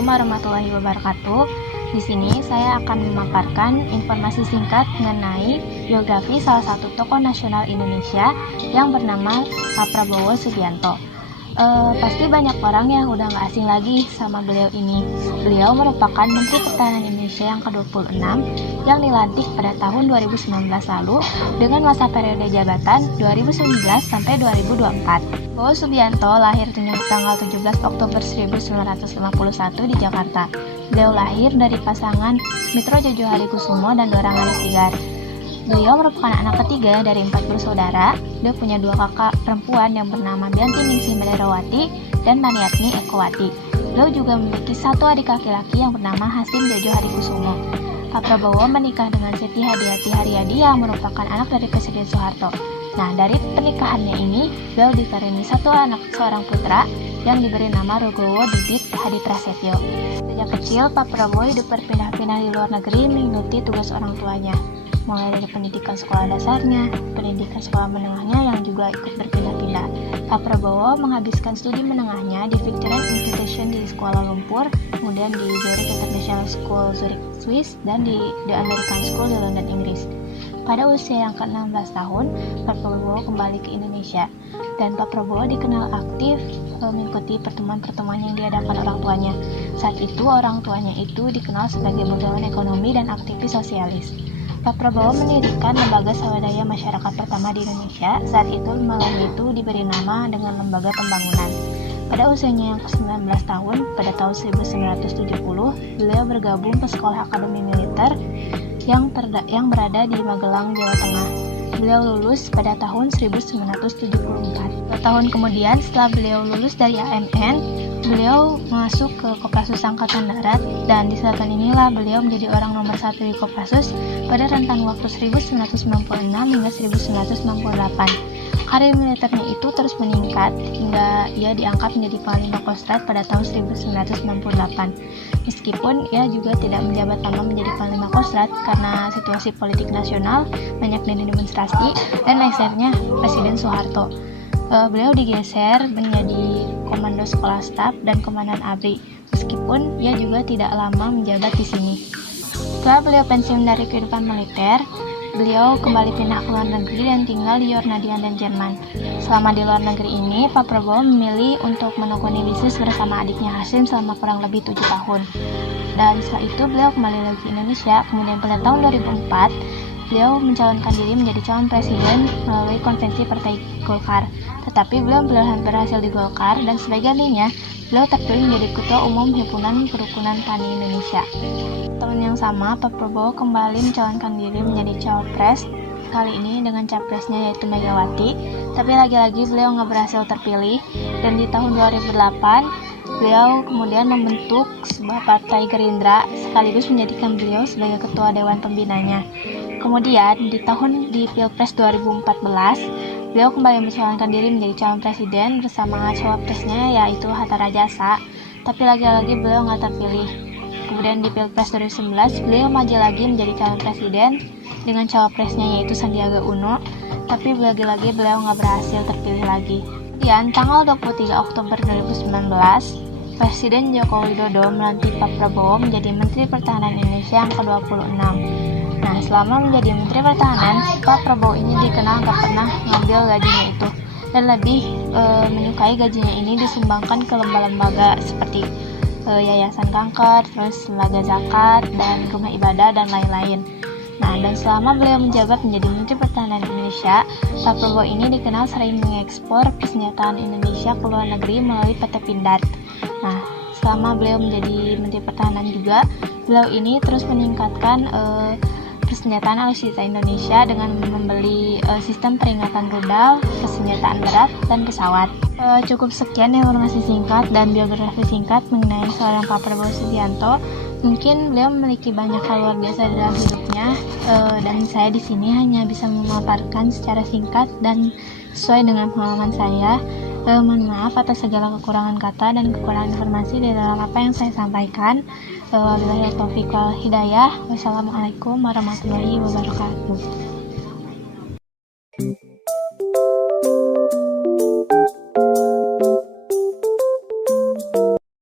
Assalamualaikum warahmatullahi wabarakatuh. Di sini saya akan memaparkan informasi singkat mengenai biografi salah satu tokoh nasional Indonesia yang bernama Pak Prabowo Subianto. Pasti banyak orang yang udah gak asing lagi sama beliau ini. Beliau merupakan Menteri Pertahanan Indonesia yang ke-26 yang dilantik pada tahun 2019 lalu dengan masa periode jabatan 2019 sampai 2024. Prabowo Subianto lahir tanggal 17 Oktober 1951 di Jakarta. Beliau lahir dari pasangan Sumitro Jojo Hadikusumo dan Dora Maris Sigar. Beliau merupakan anak ketiga dari 4 bersaudara. Dia punya 2 kakak perempuan yang bernama Bianti Ningsih Medarawati dan Maniatni Ekowati. Beliau juga memiliki 1 adik laki-laki yang bernama Hasim Jojo Hadikusumo. Pak Prabowo menikah dengan Siti Hadiati Haryadi yang merupakan anak dari Presiden Soeharto. Nah, dari pernikahannya ini, beliau dikaruniai 1 anak seorang putra yang diberi nama Rogowo Didit Hadi Prasetyo. Sejak kecil, Pak Prabowo hidup berpindah-pindah di luar negeri mengikuti tugas orang tuanya, mulai dari pendidikan sekolah dasarnya, pendidikan sekolah menengahnya yang juga ikut berpindah-pindah. Pak Prabowo menghabiskan studi menengahnya di Victorian Institution di Kuala Lumpur, kemudian di Zurich International School Zurich, Swiss, dan di The American School di London, Inggris. Pada usia yang ke-16 tahun, Pak Prabowo kembali ke Indonesia, dan Pak Prabowo dikenal aktif mengikuti pertemuan-pertemuan yang diadakan orang tuanya. Saat itu orang tuanya itu dikenal sebagai budayawan ekonomi dan aktivis sosialis. Pak Prabowo mendirikan lembaga swadaya masyarakat pertama di Indonesia. Saat itu lembaga itu diberi nama dengan Lembaga Pembangunan. Pada usianya yang ke-19 tahun, pada tahun 1970, beliau bergabung ke Sekolah Akademi Militer yang berada di Magelang, Jawa Tengah. Beliau lulus pada tahun 1974. 2 tahun kemudian, setelah beliau lulus dari AMN, beliau masuk ke Kopassus Angkatan Darat, dan di saat inilah beliau menjadi orang nomor 1 di Kopassus pada rentang waktu 1996 hingga 1998. Karir militernya itu terus meningkat hingga ia diangkat menjadi Panglima Kostrad pada tahun 1998. Meskipun ia juga tidak menjabat lama menjadi Panglima Kostrad karena situasi politik nasional, banyak demonstrasi, dan lengsernya Presiden Soeharto. Beliau digeser menjadi Komando Sekolah Staf dan Komandan ABRI, meskipun ia juga tidak lama menjabat di sini. Setelah beliau pensiun dari kehidupan militer, beliau kembali pindah ke luar negeri dan tinggal di Yordania dan Jerman. Selama di luar negeri ini, Pak Prabowo memilih untuk menekuni bisnis bersama adiknya Hasim selama kurang lebih 7 tahun. Dan setelah itu beliau kembali lagi ke Indonesia. Kemudian pada tahun 2004, beliau mencalonkan diri menjadi calon presiden melalui konvensi Partai Golkar. Tetapi beliau belum berhasil di Golkar, dan sebagai gantinya, beliau terpilih menjadi Ketua Umum Himpunan Kerukunan Tani Indonesia. Tahun yang sama, Pak Prabowo kembali mencalonkan diri menjadi cawapres, kali ini dengan capresnya yaitu Megawati, tapi lagi-lagi beliau nggak berhasil terpilih, dan di tahun 2008, beliau kemudian membentuk sebuah partai Gerindra, sekaligus menjadikan beliau sebagai Ketua Dewan Pembinanya. Kemudian, di Pilpres 2014, beliau kembali mencalonkan diri menjadi calon presiden bersama cawapresnya yaitu Hatta Rajasa, tapi lagi-lagi beliau nggak terpilih. Kemudian di Pilpres 2019, beliau maju lagi menjadi calon presiden dengan cawapresnya yaitu Sandiaga Uno, tapi lagi-lagi beliau nggak berhasil terpilih lagi. Kemudian tanggal 23 Oktober 2019, Presiden Joko Widodo melantik Pak Prabowo menjadi Menteri Pertahanan Indonesia yang ke-26. Nah, selama menjadi Menteri Pertahanan, Pak Prabowo ini dikenal nggak pernah ngambil gajinya itu, dan lebih menyukai gajinya ini disumbangkan ke lembaga-lembaga seperti Yayasan Kanker, terus lembaga zakat, dan rumah ibadah, dan lain-lain. Nah, dan selama beliau menjabat menjadi Menteri Pertahanan Indonesia, Pak Prabowo ini dikenal sering mengekspor persenjataan Indonesia ke luar negeri melalui PT Pindad. Nah, selama beliau menjadi Menteri Pertahanan juga, beliau ini terus meningkatkan persenjataan alutsista Indonesia dengan membeli sistem peringatan rudal, persenjataan berat, dan pesawat. Cukup sekian informasi singkat dan biografi singkat mengenai seorang Pak Prabowo Subianto. Mungkin beliau memiliki banyak hal luar biasa dalam hidupnya, dan saya di sini hanya bisa memaparkan secara singkat dan sesuai dengan pengalaman saya. Mohon maaf atas segala kekurangan kata dan kekurangan informasi di dalam apa yang saya sampaikan. Wabillahi taufiq wal hidayah. Wassalamualaikum warahmatullahi wabarakatuh.